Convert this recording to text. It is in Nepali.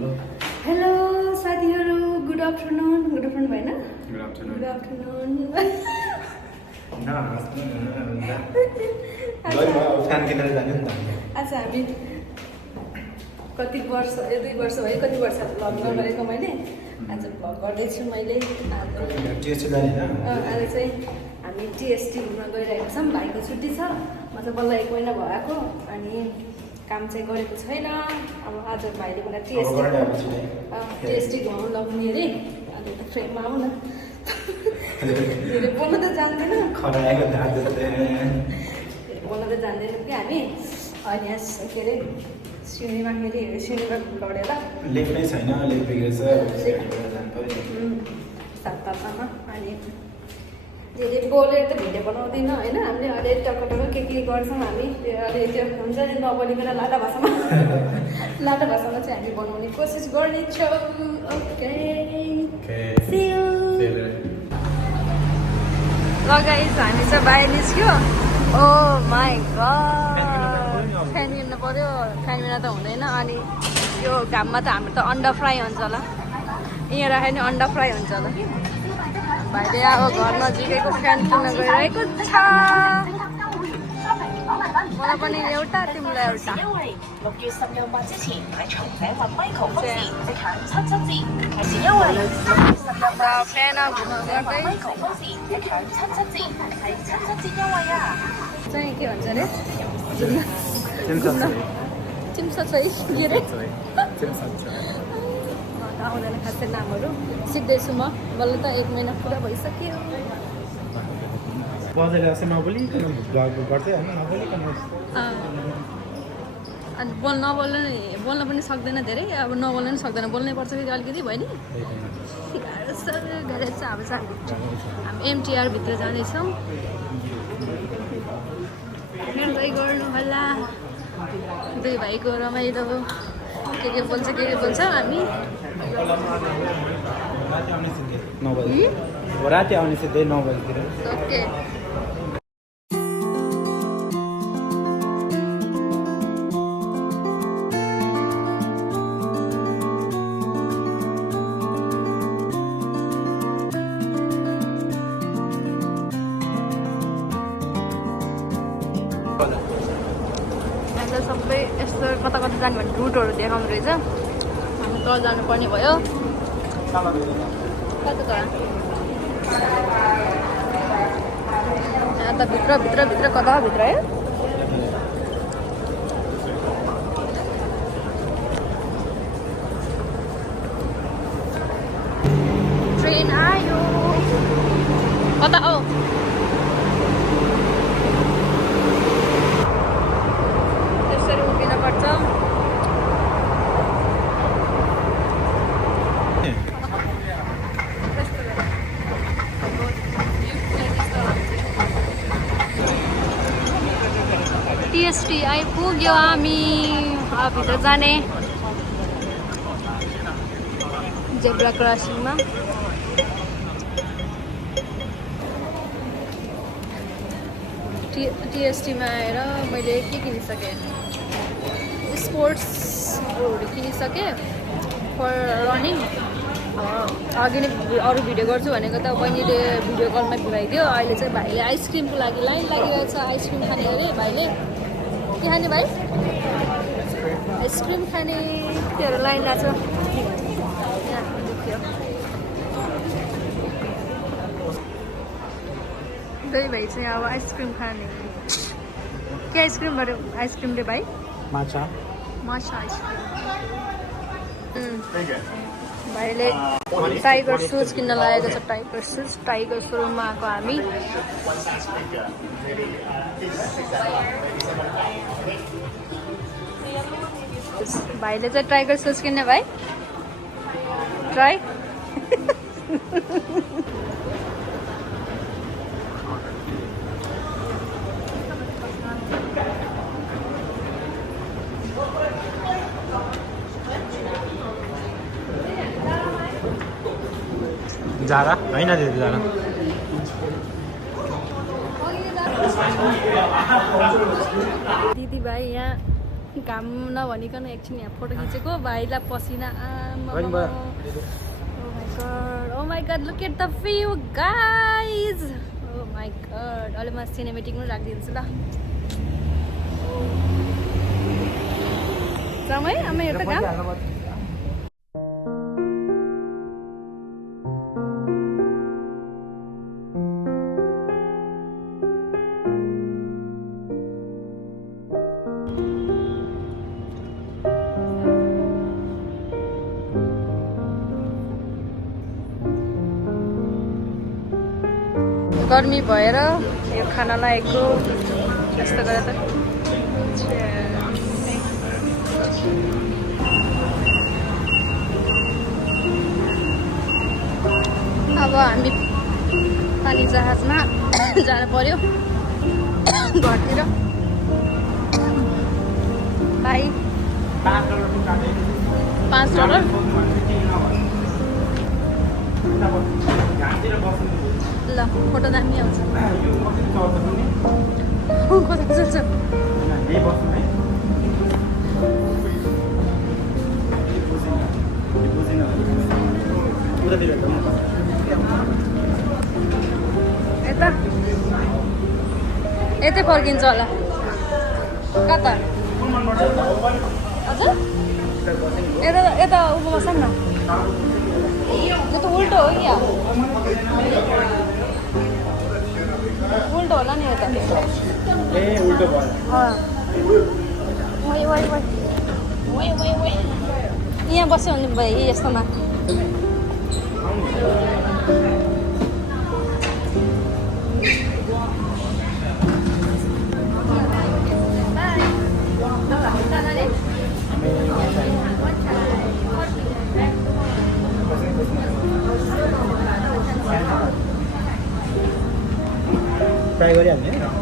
हेलो साथीहरू, गुड आफ्टरनुन भएन? Good afternoon. Good afternoon. Fan किनेर जाने नि त आज हामी कति वर्ष 2 वर्ष भयो, कति वर्ष भ्लग नगरेको मैले। आज भ्लग गर्दैछु मैले। टिएसटी जाने हैन? आज चाहिँ हामी टिएसटी घुम्न गइरहेको छौँ। भाइको छुट्टी छ, म चाहिँ बल्ल 1 महिना भएको अनि काम चाहिँ गरेको छैन। अब आज भाइले मलाई टिएसटी घुमाउनु लगाउने अरे। आज त फ्रेममा आऊ न। धेरै बोल्न त जान्दैन, बोल्न त जान्दैन कि हामी। अनि यहाँ के अरे सिँढीमा लडेर लेख्नै छैन, लेख बिग्रेछ साथमा। अनि धेरै बोलेर त भिडियो बनाउँदैन होइन। हामीले अहिले टक्क के गर्छौँ हामी, अहिले त्यो हुन्छ नि नबोलिकन लाटा भाषामा चाहिँ हामी बनाउने कोसिस गर्नेछौँ। Okay, see you. ल गाइस, हामी चाहिँ बाहिर निस्क्यो। ओ माई गॉड, फ्यान किन्नु पर्यो। फ्यान बिना त हुँदैन। अनि यो घाममा त हाम्रो त अन्डा फ्राई हुन्छ होला। यहाँ राख्यो नि अन्डा फ्राई हुन्छ होला। भाइले अब घर नजिकैको फ्यान किन्न गइरहेको छ। मलाई पनि एउटा, तिमीलाई एउटा। फ्यान घुमाउँदै चाहिँ के भन्छ अरे, चिम्सा छ के अरे, आउँदैन खासै नामहरू। सिक्दैछु म, बल्ल त 1 महिना पुरा भइसक्यो। अनि बोल्न पनि सक्दैन धेरै। अब नबोल्न पनि सक्दैन, बोल्नै पर्छ कि अलिकति भयो नि। गाह्रो छ। अब चाहिँ हामी एमटिआर भित्र जाँदैछौँ। हेर्दै गर्नु होला। 2 भाइको रमाइलो के बोल्छ हामी। राति आउने सिधै 9 बजीतिर। ओके, सबै यस्तो कता जाने भने रुटहरू देखाउनु रहेछ। हामी तल जानुपर्ने भयो। कता यहाँ त भित्र कता भित्र है। ट्रेन आयो। कता हो? त्यसरी उभिन पर्छ। टिएसटी आइपुग्यो हामी। अब भित्र जाने जेब्रा क्रसिङमा। टिएसटीमा आएर मैले के किनिसकेँ, स्पोर्ट्सहरू किनिसकेँ फर रनिङ। अघि नै अरू भिडियो गर्छु भनेको त बहिनीले भिडियो कलमा भ्याइदियो। अहिले चाहिँ भाइले आइसक्रिमको लागि लाइन लागिरहेको छ। आइसक्रिम खाने अरे भाइले। के खाने भाइ? आइसक्रिम खाने। त्योहरू लाइन लाग्छ। दुई भाइ चाहिँ अब आइसक्रिम खाने। के आइसक्रिम गर्यो? आइसक्रिम रे भाइ? माछा आइसक्रिम। भाइले टाइगर सुज किन्न लागेको छ। टाइगर सुजमा आएको हामी। भाइले चाहिँ टाइगर सुज किन्ने भाइ ट्राई। जारा होइन दिदी जारा। दिदी भाइ यहाँ घाम नभनिकन एकछिन यहाँ फोटो खिचेको भाइलाई पसिना Oh my god, look at the view guys. Oh my god. अहिले म सिनेमेटिक पनि राखिदिन्छु ल समय आमा एउटा काम गर्मी भएर यो खाना लागेको यस्तो गरेर त अब हामी पानी जहाजमा जानु पर्यो घरतिर भाइ $5 ल फोटो दामी आउँछ कता चल्छ यतै फर्किन्छ होला कता हजुर यता यता उभो बस्छ न यो त उल्टो हो क्या उल्टो होला नि यता यहाँ बस्यो भने भयो यस्तोमा ट्राई गरिहाल्ने